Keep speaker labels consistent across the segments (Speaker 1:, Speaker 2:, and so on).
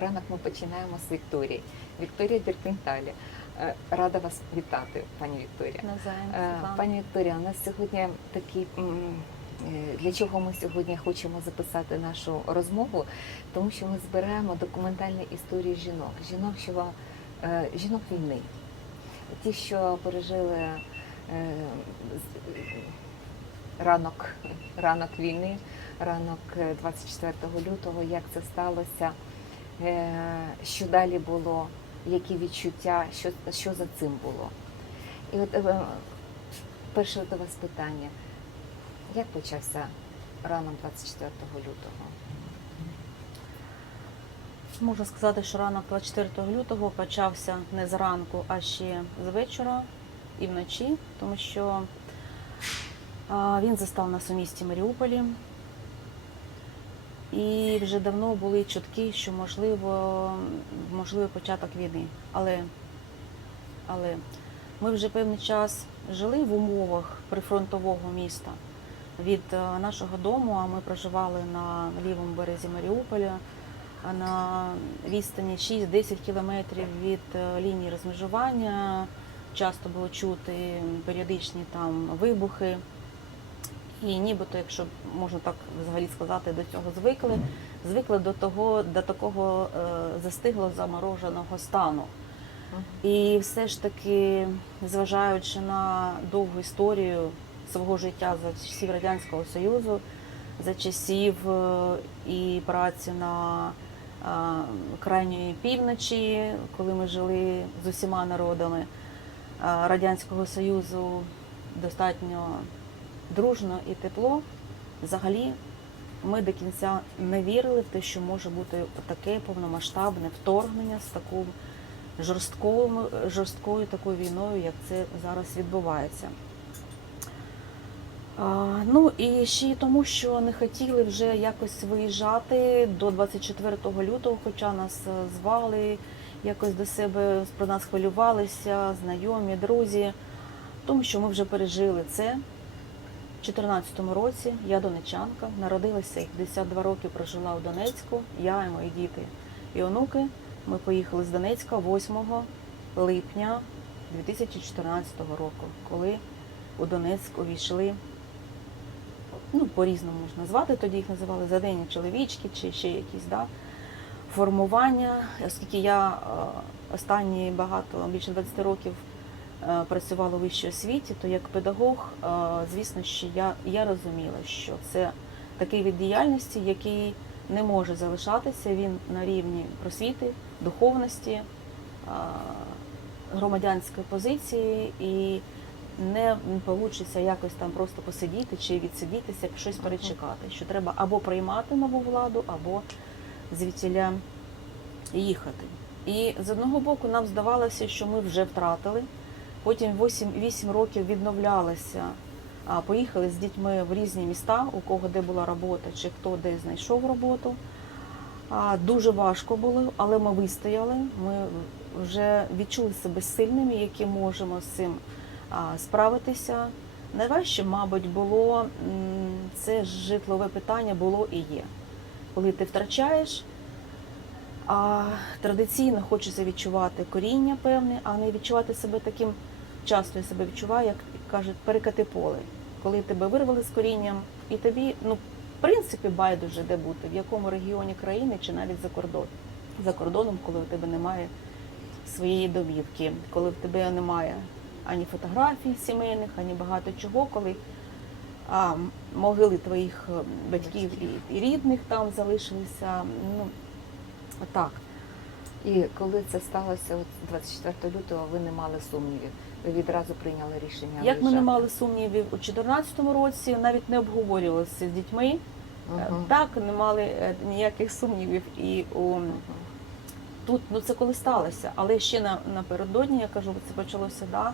Speaker 1: ранок ми починаємо з Вікторії. Вікторія Дерпенталі. Е, Рада вас вітати, пані Вікторія.
Speaker 2: Навзаєм,
Speaker 1: Е, Пані Вікторія, у нас сьогодні такий. е, Для чого ми сьогодні хочемо записати нашу розмову? Тому що ми збираємо документальні історії жінок, жінок, що жінок війни, ті, що пережили ранок, ранок війни, ранок е, 24 лютого, як це сталося, що далі було, які відчуття, що, що за цим було. І от е, перше до вас питання. Як почався ранок 24 лютого?
Speaker 2: Можу сказати, що ранок 24 лютого почався не зранку, а ще з вечора і вночі, тому що він застав нас у місті Маріуполі. І вже давно були чутки, що можливо, можливий початок війни. Але, але ми вже певний час жили в умовах прифронтового міста. Від е, нашого дому, а ми проживали на лівому березі Маріуполя, на відстані 6-10 кілометрів від е, лінії розмежування. Часто було чути періодичні там вибухи. І нібито, якщо можна так взагалі сказати, до цього звикли, звикли до того, до такого е, застигло замороженого стану. І все ж таки, зважаючи на довгу історію свого життя за часів Радянського Союзу, за часів е, і праці на е, крайньої півночі, коли ми жили з усіма народами Радянського Союзу достатньо дружно і тепло, взагалі ми до кінця не вірили в те, що може бути таке повномасштабне вторгнення з такою жорсткою, жорсткою такою війною, як це зараз відбувається. Ну і ще й тому, що не хотіли вже якось виїжджати до 24 лютого, хоча нас е, звали, якось до себе про нас хвилювалися, знайомі, друзі, тому що ми вже пережили це. У 2014 році я донечанка, народилася і 52 роки прожила у Донецьку, я і мої діти і онуки. Ми поїхали з Донецька 8 липня 2014 року, коли у Донецьк увійшли, ну, по-різному можна назвати, тоді їх називали задені чоловічки чи ще якісь да, формування. Оскільки я е, останні багато, більше 20 років працювала у вищій освіті, то як педагог, е, звісно, що я, я розуміла, що це такий від діяльності, який не може залишатися, він на рівні просвіти, духовності, е, громадянської позиції і не вийде якось там просто посидіти чи відсидітися, щось перечекати. Що треба або приймати нову владу, або звідтіля їхати. І з одного боку нам здавалося, що ми вже втратили. Потім 8, 8 років відновлялися, поїхали з дітьми в різні міста, у кого де була робота, чи хто де знайшов роботу. Дуже важко було, але ми вистояли. Ми вже відчули себе сильними, які можемо з цим справитися. Найважче, мабуть, було це житлове питання було і є. Коли ти втрачаєш, а традиційно хочеться відчувати коріння певне, а не відчувати себе таким, часто я себе відчуваю, як кажуть, перекати поле. Коли тебе вирвали з корінням, і тобі, ну, в принципі, байдуже де бути, в якому регіоні країни чи навіть за кордон. За кордоном, коли у тебе немає своєї домівки, коли в тебе немає ані фотографій сімейних, ані багато чого, коли а, могили твоїх е, батьків і, і рідних там залишилися. Ну, так.
Speaker 1: І коли це сталося от 24 лютого, ви не мали сумнівів. Відразу прийняли рішення.
Speaker 2: Як ми не мали сумнівів у 2014 році, навіть не обговорювалося з дітьми.
Speaker 1: Мгм.
Speaker 2: Так, не мали е, ніяких сумнівів і у тут ну це коли сталося, але ще на напередодні я кажу, це почалося да.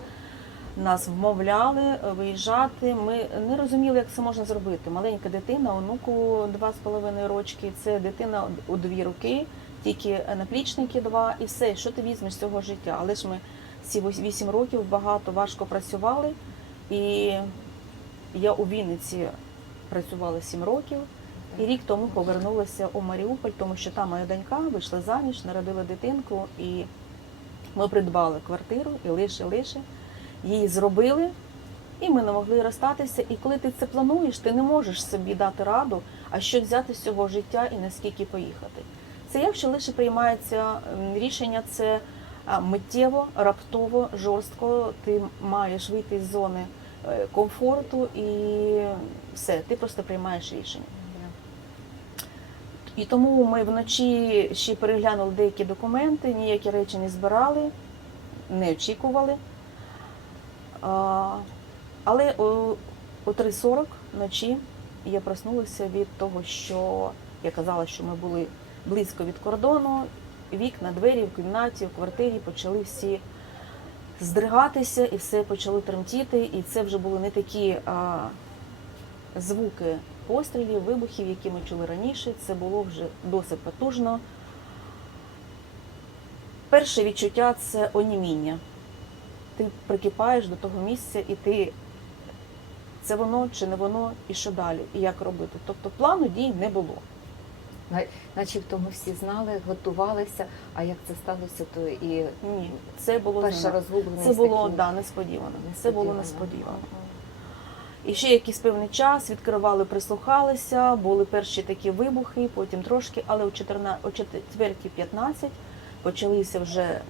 Speaker 2: Нас вмовляли виїжджати. Ми не розуміли, як це можна зробити. Маленька дитина, онуку два з половиною рочки. Це дитина у дві роки, тільки наплічники два, і все, що ти візьмеш з цього життя. Але ж ми ці вось- вісім років багато важко працювали, і я у Вінниці працювала сім років. І рік тому повернулася у Маріуполь, тому що там моя донька вийшла заміж, народила дитинку, і ми придбали квартиру і лише лише її зробили, і ми не могли розстатися. І коли ти це плануєш, ти не можеш собі дати раду, а що взяти з цього життя і наскільки поїхати. Це якщо лише приймається рішення, це миттєво, раптово, жорстко. Ти маєш вийти з зони е, комфорту і все, ти просто приймаєш рішення. І тому ми вночі ще переглянули деякі документи, ніякі речі не збирали, не очікували. Але о, о 3.40 вночі я проснулася від того, що я казала, що ми були близько від кордону, вікна, двері в кімнаті, в квартирі почали всі здригатися і все почало тремтіти. І це вже були не такі а, звуки пострілів, вибухів, які ми чули раніше. Це було вже досить потужно. Перше відчуття це оніміння. Ти прикипаєш до того місця, і ти це воно чи не воно, і що далі, і як робити. Тобто плану дій не було.
Speaker 1: Начебто ми всі знали, готувалися, а як це сталося, то і
Speaker 2: Ні, це було
Speaker 1: перша
Speaker 2: зненацька. Це було
Speaker 1: такі
Speaker 2: да, несподівано. Це було
Speaker 1: несподівано.
Speaker 2: І ще якийсь певний час відкривали, прислухалися, були перші такі вибухи, потім трошки, але о 14, о 4.15 почалися вже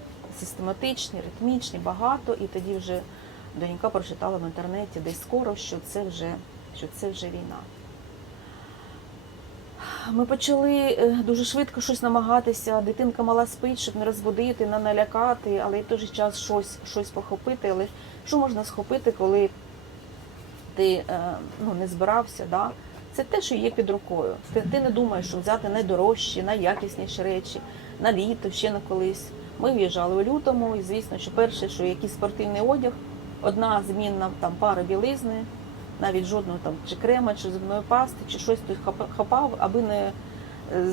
Speaker 2: систематичні, ритмічні, багато, і тоді вже донька прочитала в інтернеті десь скоро, що це вже, що це вже війна. Ми почали е, дуже швидко щось намагатися. Дитинка мала спить, щоб не розбудити, не налякати, але в той же час щось, щось похопити. Але що можна схопити, коли ти е, ну, не збирався? Да? Це те, що є під рукою. Ти, ти не думаєш, що взяти найдорожчі, найякісніші речі на літо, ще на колись. Ми в'їжджали у лютому, і звісно, що перше, що якийсь спортивний одяг, одна змінна там пара білизни, навіть жодного там чи крема, чи зубної пасти, чи щось хапа- хапав, аби не е,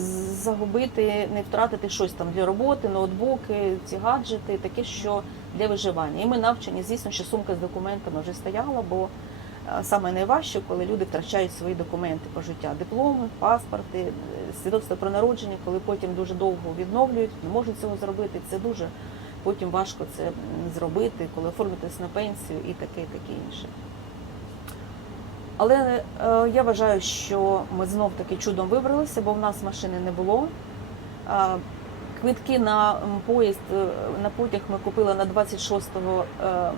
Speaker 2: загубити, не втратити щось там для роботи, ноутбуки, ці гаджети, таке, що для виживання. І ми навчені, звісно, що сумка з документами вже стояла, бо е, саме найважче, коли люди втрачають свої документи по життя, дипломи, паспорти, е, свідоцтво про народження, коли потім дуже довго відновлюють, не можуть цього зробити. Це дуже потім важко це зробити, коли оформитись на пенсію і таке, таке інше. Але е, я вважаю, що ми знов таки чудом вибралися, бо в нас машини не було. Квитки на поїзд е, на потяг ми купили на 26 е,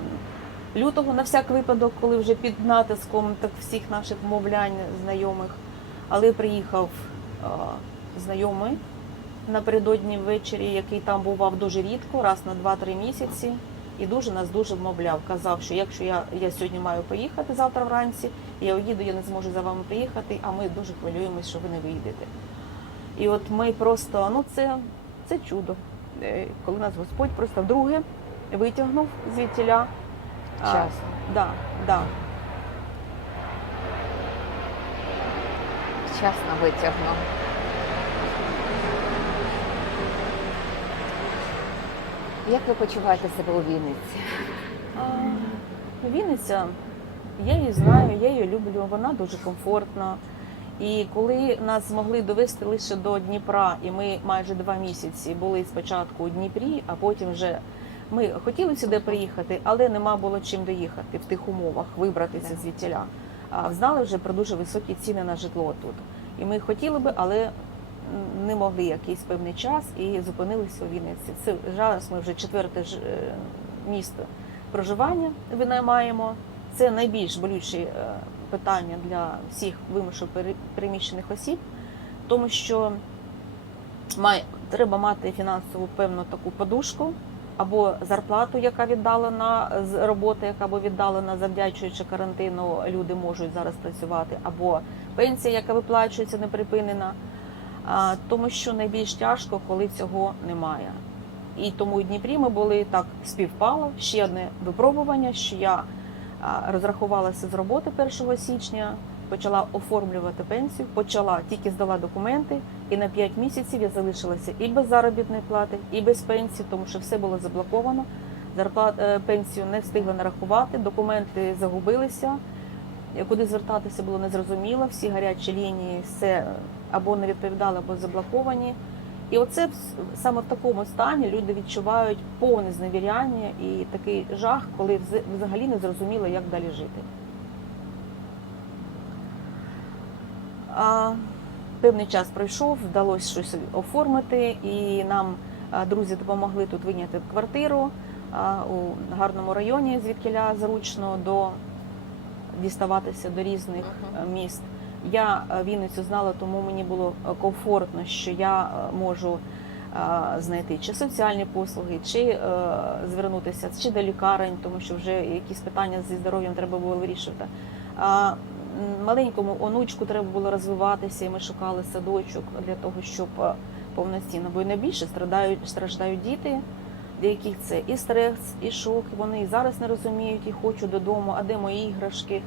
Speaker 2: лютого на всяк випадок, коли вже під натиском так всіх наших вмовлянь знайомих. Але приїхав знайомий напередодні ввечері, який там бував дуже рідко, раз на 2-3 місяці, і дуже нас дуже вмовляв. Казав, що якщо я, я сьогодні маю поїхати завтра вранці, я уїду, я не зможу за вами приїхати, а ми дуже хвилюємось, що ви не виїдете. І от ми просто, ну це, це чудо, Е, коли нас Господь просто вдруге витягнув звідтіля.
Speaker 1: Вчасно.
Speaker 2: Да, да.
Speaker 1: Вчасно витягнув. Як ви почуваєте себе у Вінниці?
Speaker 2: А, Вінниця, я її знаю, я її люблю, вона дуже комфортна. І коли нас змогли довести лише до Дніпра, і ми майже два місяці були спочатку у Дніпрі, а потім вже ми хотіли сюди приїхати, але нема було чим доїхати в тих умовах, вибратися звідтіля. А знали вже про дуже високі ціни на житло тут. І ми хотіли би, але не могли якийсь певний час і зупинилися у Вінниці. Це зараз ми вже четверте ж, е, місто проживання винаймаємо. Це найбільш болюче е, питання для всіх вимушено переміщених осіб, тому що має, треба мати фінансову певну таку подушку або зарплату, яка віддалена з роботи, яка або віддалена, завдячуючи карантину, люди можуть зараз працювати, або пенсія, яка виплачується, не припинена. Тому що найбільш тяжко, коли цього немає. І тому у Дніпрі ми були так співпало. Ще одне випробування, що я розрахувалася з роботи 1 січня, почала оформлювати пенсію, почала тільки здала документи, і на 5 місяців я залишилася і без заробітної плати, і без пенсії, тому що все було заблоковано. Зарплат, е, пенсію не встигли нарахувати, документи загубилися. куди звертатися було незрозуміло, всі гарячі лінії все або не відповідали, або заблоковані. І оце в- саме в такому стані люди відчувають повне зневіряння і такий жах, коли взагалі не зрозуміло, як далі жити. А, певний час пройшов, вдалося щось оформити, і нам а, друзі допомогли тут виняти квартиру а, у гарному районі, звідкиля зручно до діставатися до різних міст. Я е, Вінницю знала, тому мені було е, комфортно, що я е, можу знайти чи соціальні послуги, чи звернутися чи до лікарень, тому що вже якісь питання зі здоров'ям треба було вирішувати. Маленькому онучку треба було розвиватися, і ми шукали садочок для того, щоб повноцінно, бо найбільше страдають страждають діти. Для яких це і стрес, і шок. Вони і зараз не розуміють, і хочу додому, а де мої іграшки,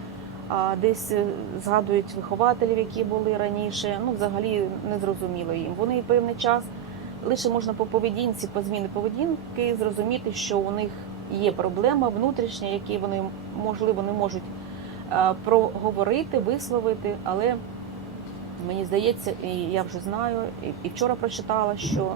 Speaker 2: а десь е, згадують вихователів, які були раніше. Ну, взагалі не зрозуміло їм. Вони певний час лише можна по поведінці, по зміни поведінки зрозуміти, що у них є проблема внутрішня, які вони можливо не можуть е, проговорити, висловити, але мені здається, і я вже знаю, і- і вчора прочитала, що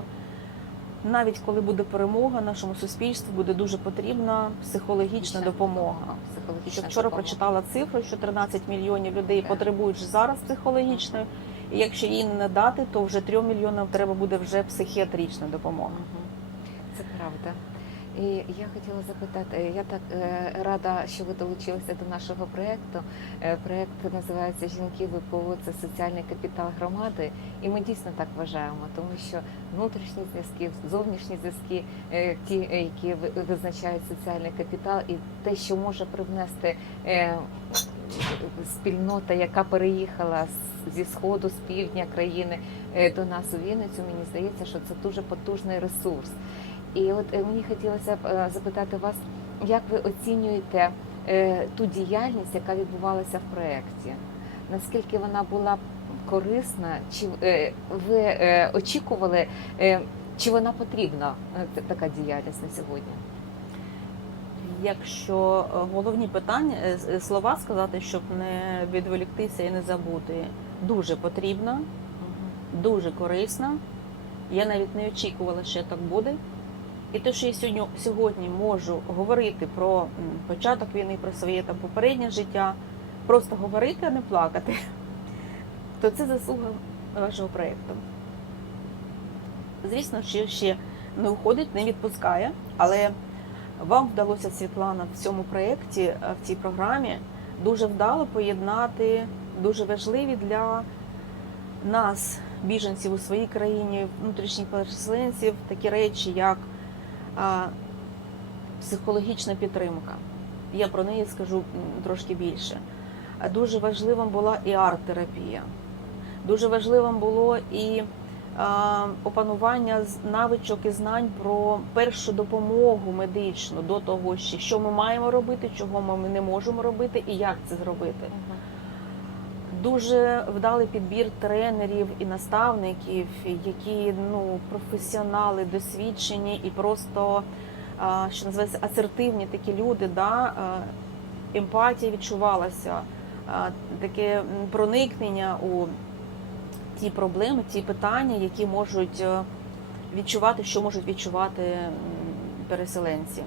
Speaker 2: навіть коли буде перемога, нашому суспільству буде дуже потрібна психологічна допомога.
Speaker 1: Психологічна
Speaker 2: вчора
Speaker 1: допомога.
Speaker 2: прочитала цифру, що 13 мільйонів людей потребують зараз психологічної. І якщо її не надати, то вже 3 мільйонам треба буде вже психіатрична допомога.
Speaker 1: Це правда. І я хотіла запитати, я так е, рада, що ви долучилися до нашого проєкту. Е, Проєкт називається Жінки ВПО це соціальний капітал громади. І ми дійсно так вважаємо, тому що внутрішні зв'язки, зовнішні зв'язки, ті, які ви- визначають соціальний капітал, і те, що може привнести спільнота, яка переїхала зі сходу, з півдня країни до нас у Вінницю, мені здається, що це дуже потужний ресурс. І от е, мені хотілося б е, запитати вас, як ви оцінюєте е, ту діяльність, яка відбувалася в проєкті? Наскільки вона була корисна? Чи ви очікували, чи вона потрібна така діяльність на сьогодні?
Speaker 2: Якщо головні питання слова сказати, щоб не відволіктися і не забути, дуже потрібна, дуже корисна. Я навіть не очікувала, що так буде. І те, що я сьогодні, сьогодні можу говорити про початок війни, про своє там попереднє життя, просто говорити, а не плакати, то це заслуга вашого проєкту. Звісно, що ще не уходить, не відпускає, але вам вдалося, Світлана, в цьому проєкті, е, в цій програмі дуже вдало поєднати дуже важливі для нас, біженців у своїй країні, внутрішніх переселенців, такі речі, як психологічна підтримка. Я про неї скажу трошки більше. Дуже важливим була і арт-терапія. Дуже важливим було і опанування навичок і знань про першу допомогу медичну до того, що ми маємо робити, чого ми не можемо робити і як це зробити. Дуже вдалий підбір тренерів і наставників, які ну професіонали, досвідчені і просто що називається асертивні такі люди. Да? Емпатія відчувалася, таке проникнення у ті проблеми, ті питання, які можуть е, відчувати, що можуть відчувати переселенці.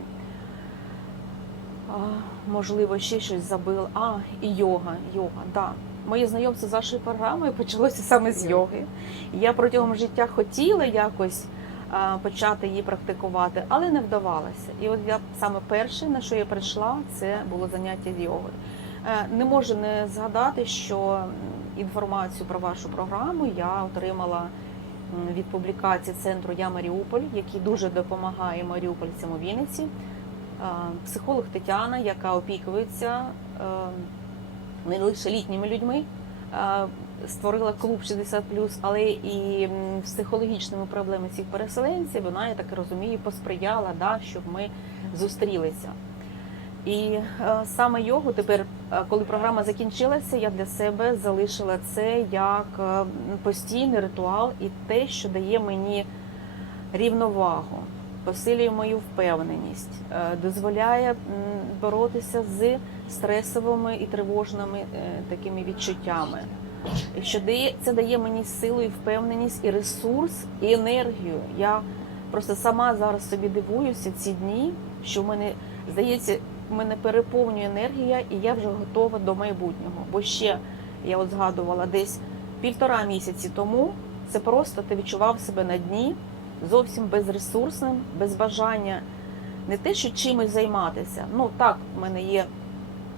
Speaker 2: Можливо, ще щось забила. А, і йога. Йога, да. Моє знайомство з вашою програмою почалося саме з йоги. Я протягом життя хотіла якось почати її практикувати, але не вдавалося. І от я саме перше, на що я прийшла, це було заняття з йогою. Е, Не можу не згадати, що інформацію про вашу програму я отримала від публікації центру Я Маріуполь, який дуже допомагає маріупольцям у Вінниці. Е, Психолог Тетяна, яка опікується е, не лише літніми людьми, створила клуб 60+, але і психологічними проблемами цих переселенців. Вона, я так розумію, посприяла, да, щоб ми зустрілися. І е, саме його тепер, е, коли програма закінчилася, я для себе залишила це як е, постійний ритуал і те, що дає мені рівновагу. Посилює мою впевненість, е, дозволяє боротися з стресовими і тривожними е, такими відчуттями. Що дає це дає мені силу і впевненість, і ресурс, і енергію. Я просто сама зараз собі дивуюся ці дні, що в мене здається, в мене переповнює енергія, і я вже готова до майбутнього. Бо ще я от згадувала десь півтора місяці тому. Це просто ти відчував себе на дні, зовсім безресурсним, без бажання не те, що чимось займатися. Ну так, в мене є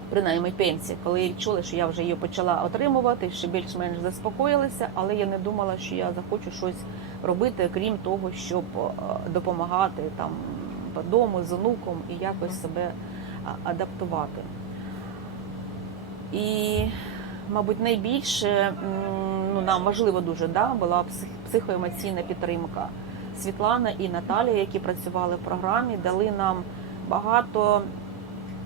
Speaker 2: принаймні пенсія, коли я відчула, що я вже її почала отримувати, ще більш-менш заспокоїлася, але я не думала, що я захочу щось робити, крім того, щоб е, допомагати там по дому з онуком і якось себе адаптувати. І, мабуть, найбільше ну, нам важливо дуже да, була психоемоційна підтримка. Світлана і Наталія, які працювали в програмі, дали нам багато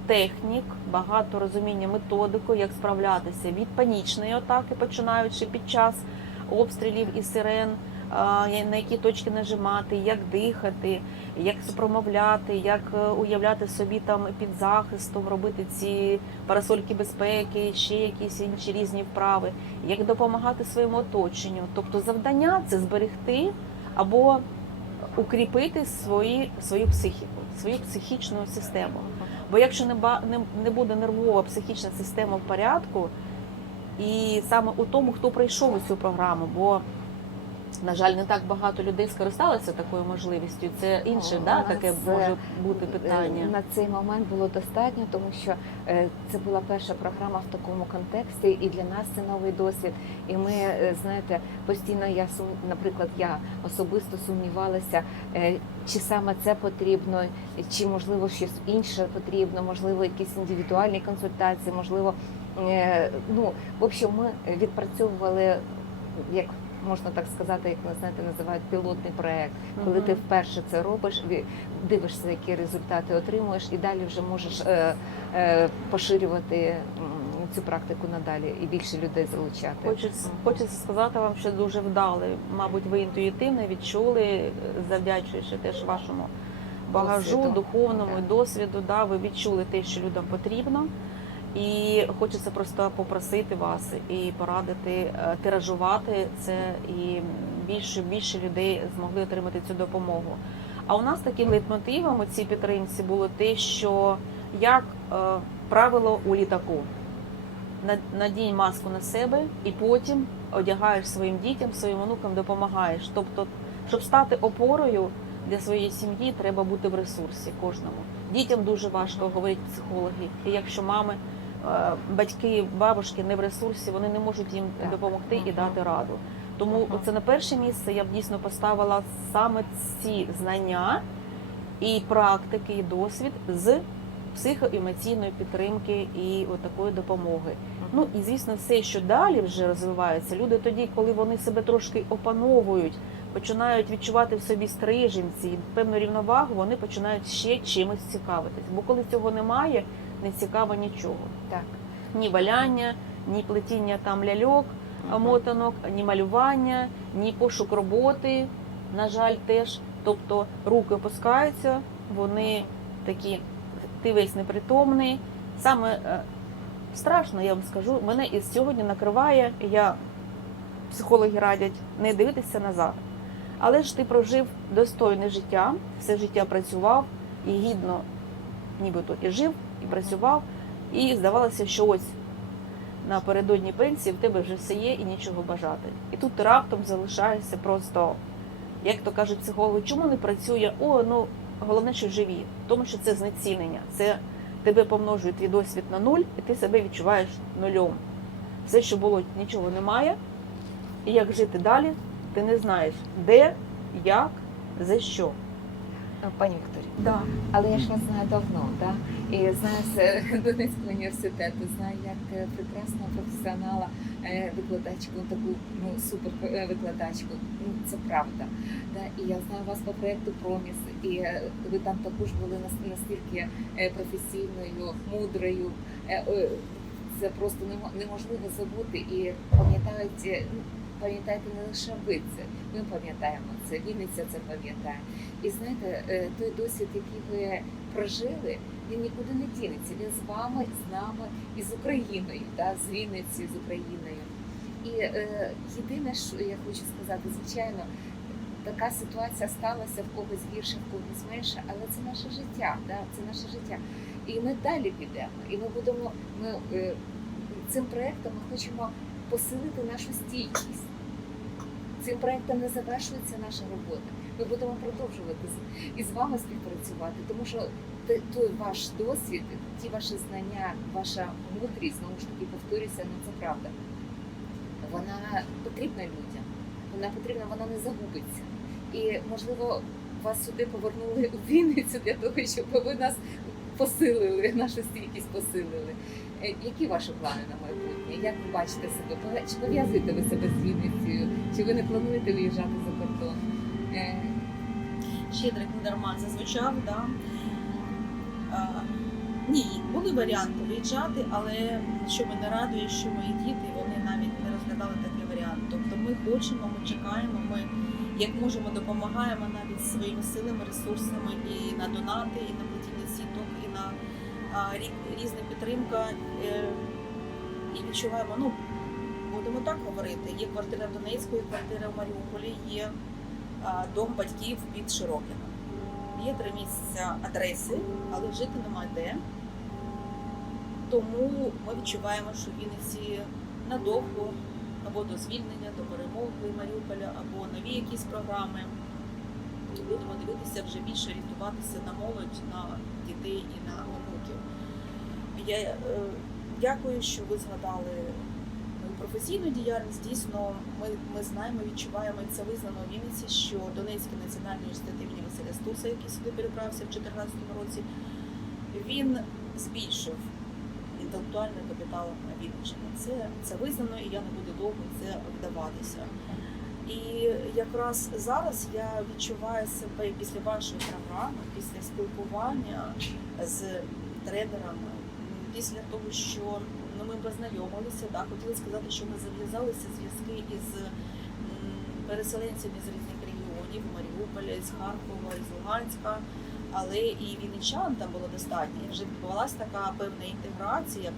Speaker 2: технік, багато розуміння методику, як справлятися від панічної атаки, починаючи під час обстрілів і сирен, на які точки нажимати, як дихати, як промовляти, як е, уявляти собі там під захистом, робити ці парасольки безпеки, ще якісь інші різні вправи, як допомагати своєму оточенню. Тобто завдання це зберегти або укріпити свої, свою психіку, свою психічну систему. Бо якщо не, не, не буде нервова психічна система в порядку, і саме у тому, хто прийшов у цю програму, бо, на жаль, не так багато людей скористалися такою можливістю. Це інше,
Speaker 1: У
Speaker 2: да, таке
Speaker 1: е,
Speaker 2: може бути питання.
Speaker 1: На цей момент було достатньо, тому що е, це була перша програма в такому контексті, і для нас це новий досвід. І ми, е, знаєте, постійно я наприклад, я особисто сумнівалася, е, чи саме це потрібно, чи можливо щось інше потрібно, можливо, якісь індивідуальні консультації, можливо, е, ну в общем, ми відпрацьовували як. Можна так сказати, як ви знаєте, називають пілотний проект коли
Speaker 2: Мгм.
Speaker 1: ти вперше це робиш, дивишся, які результати отримуєш, і далі вже можеш е, е, поширювати цю практику надалі і більше людей залучати.
Speaker 2: Хочеться, хочеться сказати вам, що дуже вдали. Мабуть, ви інтуїтивно відчули, е, завдячуючи теж вашому багажу,
Speaker 1: Досвіду.
Speaker 2: духовному
Speaker 1: Так.
Speaker 2: досвіду. Да, ви відчули те, що людям потрібно. І хочеться просто попросити вас і порадити е, тиражувати це, і більше більше людей змогли отримати цю допомогу. А у нас таким лейтмотивом у цій підтримці було те, що як е, правило у літаку на- надінь маску на себе і потім одягаєш своїм дітям, своїм онукам допомагаєш. Тобто, щоб стати опорою для своєї сім'ї, треба бути в ресурсі кожному. Дітям дуже важко говорять психологи. І якщо мами, батьки, бабушки не в ресурсі, вони не можуть їм допомогти і дати раду. Тому це на перше місце я б дійсно поставила саме ці знання і практики, і досвід з психоемоційної підтримки і от такої допомоги. Ну і звісно, все, що далі вже розвивається, люди тоді, коли вони себе трошки опановують, починають відчувати в собі стриженці, і певну рівновагу, вони починають ще чимось цікавитись. Бо коли цього немає, не цікаво нічого.
Speaker 1: Так.
Speaker 2: Ні валяння, ні плетіння там ляльок,
Speaker 1: Мгм.
Speaker 2: мотанок, ні малювання, ні пошук роботи. На жаль, теж. Тобто руки опускаються, вони такі, ти весь непритомний. Саме е, страшно, я вам скажу, мене і сьогодні накриває, я психологи радять не дивитися назад. Але ж ти прожив достойне життя, все життя працював і гідно, нібито і жив, і працював, і здавалося, що ось напередодні пенсії в тебе вже все є і нічого бажати. І тут ти раптом залишаєшся просто, як то кажуть психологи, чому не працює? О, ну головне, що живі, тому що це знецінення, це тебе помножує твій досвід на нуль, і ти себе відчуваєш нульом. Все, що було, нічого немає. І як жити далі, ти не знаєш, де, як, за що.
Speaker 1: Пані Вікторія,
Speaker 2: Да.
Speaker 1: але я ж вас знаю давно, да? і знаю з Донецького університету, знаю як е, прекрасного професіонала, е, викладачку, таку ну супер е, викладачку. Ну це правда. Да? І я знаю вас по проекту Проміс, і е, ви там також були нас- настільки е, професійною, мудрою. Е, е, Це просто немо- неможливо забути. І пам'ятають, е, ну, пам'ятаєте не лише ви це. Ми пам'ятаємо це, Вінниця це пам'ятає. І знаєте, е, той досвід, який ви прожили, він нікуди не дінеться. Він з вами, з нами і з Україною, да, з Вінницею, з Україною. І е, єдине, що я хочу сказати, звичайно, така ситуація сталася в когось гірше, в когось менше, але це наше життя, да, це наше життя. І ми далі підемо. І ми будемо ми, е, цим проектом ми хочемо посилити нашу стійкість. Цим проектом не завершується наша робота. Ми будемо продовжувати і з- вами співпрацювати, тому що той ваш досвід, ті ваші знання, ваша мудрість, знову ж таки повторюся, ну це правда. Вона потрібна людям. Вона потрібна, вона не загубиться. І можливо, вас сюди повернули у Вінницю для того, щоб ви нас посилили, нашу стійкість посилили. Е, Які ваші плани на майбутнє? Як ви бачите себе? Чи пов'язуєте ви себе з Вінницею? Чи ви не плануєте виїжджати за кордон? Е,
Speaker 2: Щедрик не дарма зазвучав, да. А, ні, були варіанти виїжджати, але що мене радує, що мої діти вони навіть не розглядали такий варіант. Тобто ми хочемо, ми чекаємо, ми як можемо допомагаємо навіть своїми силами, ресурсами і на донати, і на плетіння сіток, і на а, рі- різна підтримка. Е, і відчуваємо, ну будемо так говорити. Є квартира в Донецьку, є квартира в Маріуполі, є дом батьків під Широкином. Є три місяця адреси, але жити нема де. Тому ми відчуваємо, що в Вінниці надовго або до звільнення, до перемоги Маріуполя, або нові якісь програми. Будемо дивитися вже більше орієнтуватися на молодь, на дітей і на онуків. Я е, дякую, що ви згадали мою професійну діяльність. Дійсно, ми, ми знаємо, відчуваємо і це визнано в Вінниці, що Донецький національний університет імені Василя Стуса, який сюди перебрався в 2014 році, він збільшив інтелектуальний капітал на Вінниччині. Це, це визнано, і я не буду довго це вдаватися. І якраз зараз я відчуваю себе після вашої програми, після спілкування з тренерами, після того, що ну, ми познайомилися, да, хотіла сказати, що ми зав'язалися зв'язки із переселенцями з різних регіонів, Маріуполя, з Харкова, з Луганська, але і вінничан там було достатньо. Вже відбувалася така певна інтеграція,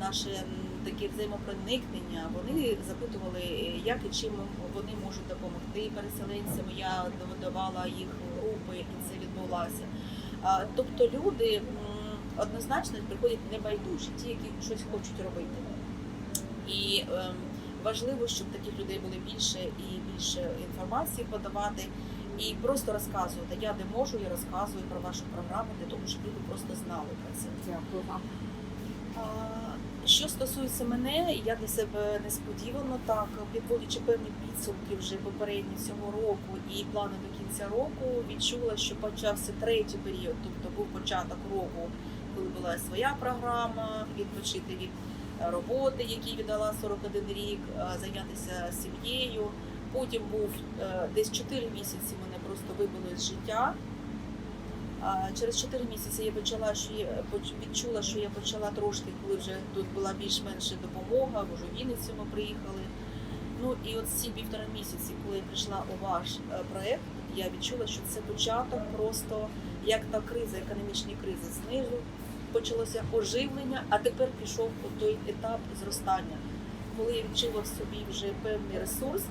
Speaker 2: наше таке взаємопроникнення. Вони запитували, е, як і чим вони можуть допомогти переселенцям. Я давала їх групи, і це відбулося. Тобто люди однозначно приходять небайдужі, ті, які щось хочуть робити. І ем, важливо, щоб таких людей було більше і більше інформації подавати. І просто розказувати. Я де можу, я розказую про вашу програму для того, щоб люди просто знали про це.
Speaker 1: Дякую вам.
Speaker 2: Що стосується мене, я для себе несподівано так, підводячи певні підсумки вже попередні цього року і плани до кінця року, відчула, що почався третій період, тобто був початок року, коли була своя програма, відпочити від е, роботи, якій віддала 41 рік, е, зайнятися сім'єю. Потім був е, десь 4 місяці мене просто вибили з життя. Через 4 місяці я почала, що я відчула, що я почала трошки, коли вже тут була більш-менш допомога, вже в Вінницю ми приїхали. Ну і от ці півтора місяці, коли я прийшла у ваш проект, я відчула, що це початок просто як та криза, економічні кризи знизу. Почалося оживлення, а тепер пішов той етап зростання, коли я відчула в собі вже певний ресурс,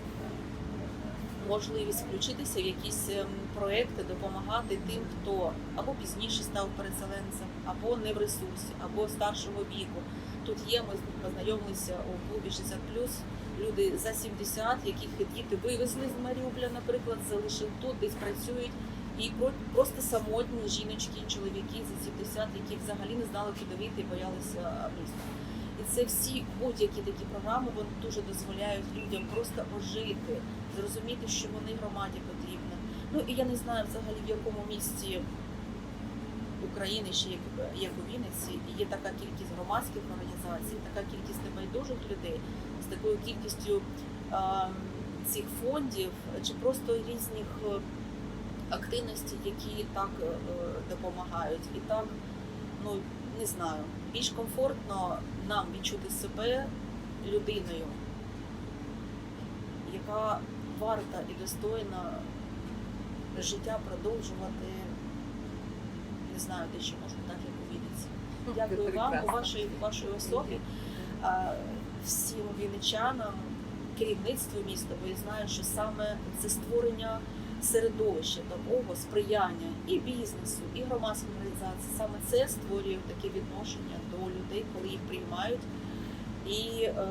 Speaker 2: можливість включитися в якісь ем, проекти, допомагати тим, хто або пізніше став переселенцем, або не в ресурсі, або старшого віку. Тут є, ми познайомилися у клубі 60 люди за 70, яких діти вивезли з Маріуполя, наприклад, залишили тут, десь працюють. І про- просто самотні жіночки, чоловіки за 70, які взагалі не знали, куди вийти і боялися міста. І це всі будь-які такі програми вони дуже дозволяють людям просто ожити, зрозуміти, що вони громаді потрібні. Ну і я не знаю взагалі в якому місті України, ще як, як у Вінниці, є така кількість громадських організацій, така кількість небайдужих людей з такою кількістю а, цих фондів чи просто різних е, активностей, які так е, допомагають. І так, ну не знаю, більш комфортно нам відчути себе людиною, яка варта і достойна життя продовжувати. Не знаю, де ще можна так, як у Вінниці. Дякую
Speaker 1: Це
Speaker 2: вам у
Speaker 1: прекрасно.
Speaker 2: вашій, у вашій особі, всім вінничанам, керівництву міста, бо я знаю, що саме це створення середовища такого сприяння і бізнесу, і громадської організації. Саме це створює таке відношення до людей, коли їх приймають і е,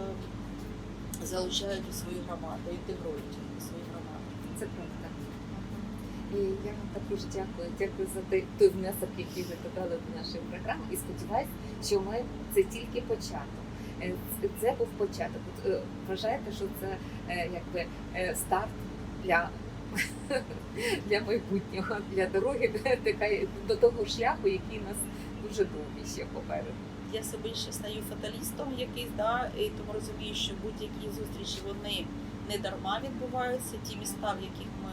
Speaker 2: залучають у свою громаду, інтегрують у свою громаду.
Speaker 1: Це правда. І я вам також дякую. Дякую за той, той внесок, який ви додали до нашої програми. І сподіваюся, що ми це тільки початок. Е, це- був початок. Е, Вважаєте, що це е, якби старт для, для майбутнього, для дороги до того шляху, який нас дуже довгий ще попереду.
Speaker 2: я себе ще стаю фаталістом якийсь, да, і тому розумію, що будь-які зустрічі вони не дарма відбуваються. Ті міста, в яких ми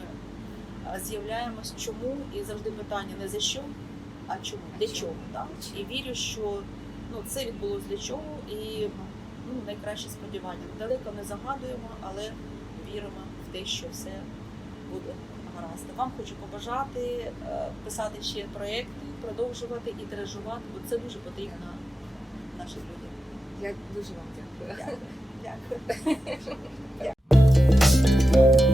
Speaker 2: з'являємось, чому і завжди питання не за що, а чому,
Speaker 1: А
Speaker 2: для чого. Да? І вірю, що ну, це відбулось для чого, і ну, найкраще сподівання. Далеко не загадуємо, але віримо в те, що все буде гаразд. Вам хочу побажати е, писати ще проєкти, продовжувати і тиражувати, бо це дуже потрібно нашим людям.
Speaker 1: Я дуже вам дякую.
Speaker 2: Дякую. дякую.